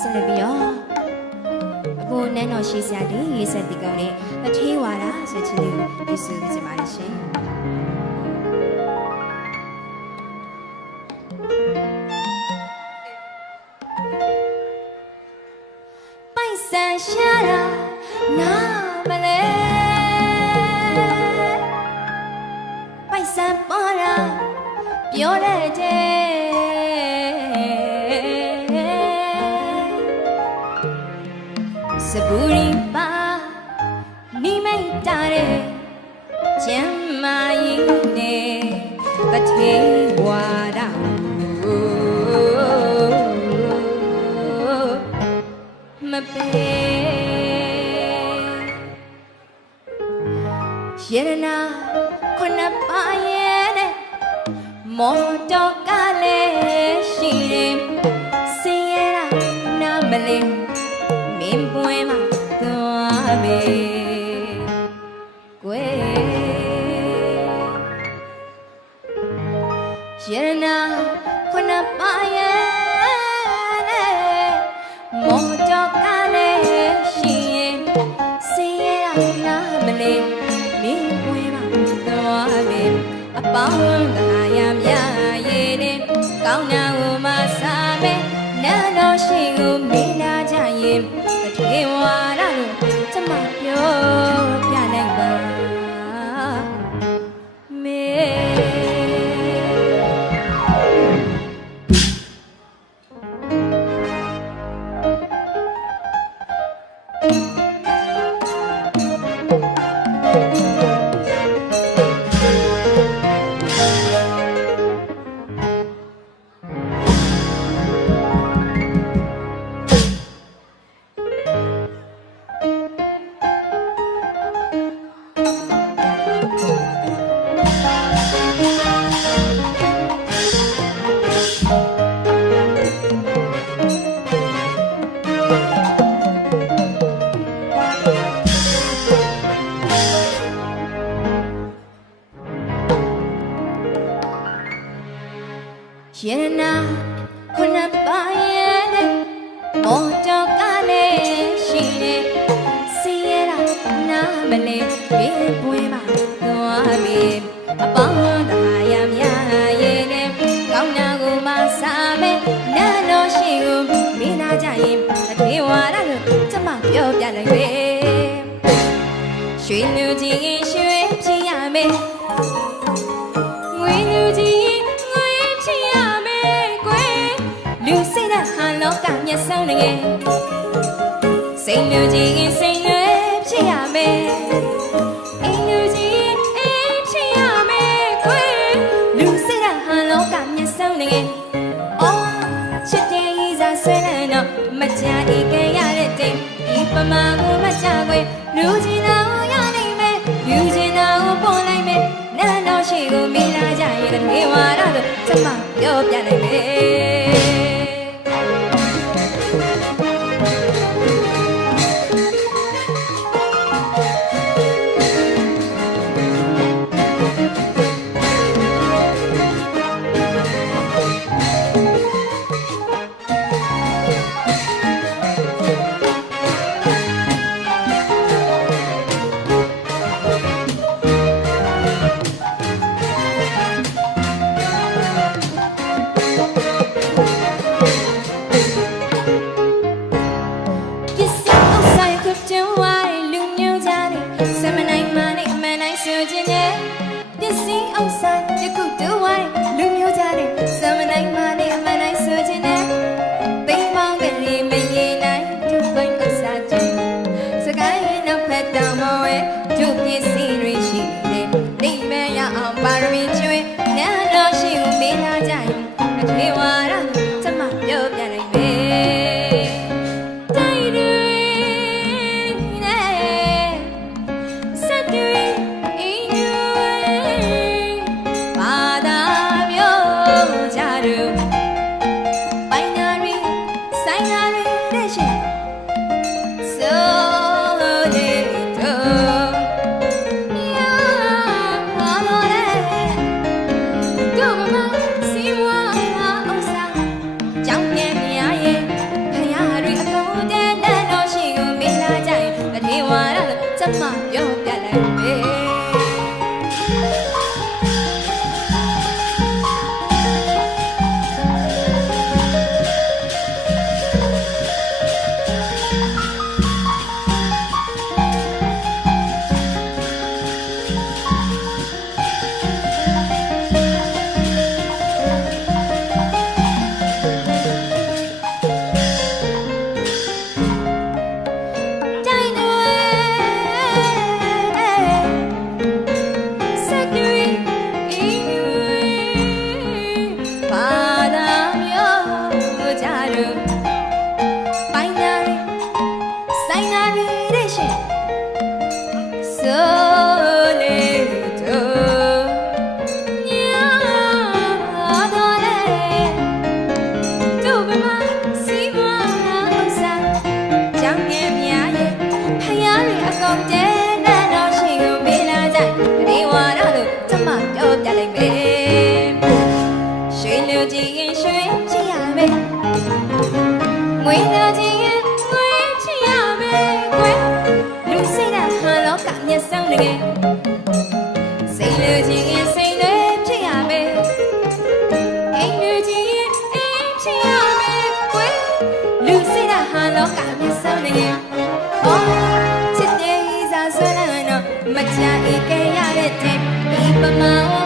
ဆက်လက်ပြီးတော့အခုနန်းတော်ရှိစရာတွေရေးဆက်ဒီကောင်းနဲ့အထေးဝါဒဆိုချင်လေးကိုပြုစုနေကြပါလိမ့်ရှင်ပိုက်ဆံရှာတာနာမလဲပိုက်ဆံပေါ်တာပြောရတဲ့စပူရီပါနိမိတ်တာတဲ့ကျမ်းမာရင်နဲ့တထေဝါဒမပေရတနာခုနပါရဲ့တဲ့မော်တော်ကလည်းရှိတယ်စင်ရတာနာမလေးမင်းပွင့်မှာသွားမေကွယ်ရတနာခုနပါရဲ့တဲ့မော်တော်ကလည်းရှိရင်စင်ရတာနာမလေးမင်းပွင့်မှာသွားမေအပေါင်းကရံမြရဲ့တဲ့ကောင်းနာကိုမစားမဲနာတော်ရှိကိုမေးလာကြရင်တထေဝါဒလို့ကျမပြောပြနိုင်ပါမေရတနာခုနပါရဲ့တဲ့မော်တော်ကလည်းရှိတယ်စီရတာနာမလဲဘေးပွင့်မှာသွားပြီအပေါင်းတဟာရမြရဲ့တဲ့ကောင်းနာကိုမစားမဲနာတော်ရှိကိုမိနာကြရင်အထေဝါဒလို့ကျမပြောပြနိုင်ပဲရွှေလူကြီးရွှေဖြစ်ရမယ်ငွေလူကြီးလူစိတ်နဲ့ဟာလောကမျက်စုံငယ်စိတ်လူကြီးစိတ်နဲ့ဖြစ်ရမယ်အိမ်လူကြီးအိမ်ဖြစ်ရမယ်ကွယ်လူစိတ်နဲ့ဟာလောကမျက်စုံငယ်အော်ချစ်တဲ့ဤစားဆွဲလန်းတော့မကြဤကဲရတဲ့တိမ်ဒီပမာကိုမကြခွေလူကြီးတော်ရနိုင်မယ်ယူခြင်းတော်ပေါ်လိုက်မယ်နာတော်ရှိကိုမိလာကြရဲ့တေဝါရလို့ကျမပြောပြနိုင်မယ် ရွှေလူကြီးရင်ရွှေချစ်ရမယ်ငွေလူကြီးရင်ငွေချစ်ရမယ်ကွယ်လူစိတ်ဓာတ်ဟာလောကမျက်စုံတကယ်စိတ်လူကြီးရင်စိတ်တွေဖြစ်ရမယ်အိမ်လူကြီးရင်အိမ်ဖြစ်ရမယ်ကွယ်လူစိတ်ဓာတ်ဟာလောကမျက်စုံတကယ်အော်ချစ်တဲ့ဤစားဆွဲလန်းတော့မချအေးကြရတဲ့တဲ့ဒီပမာ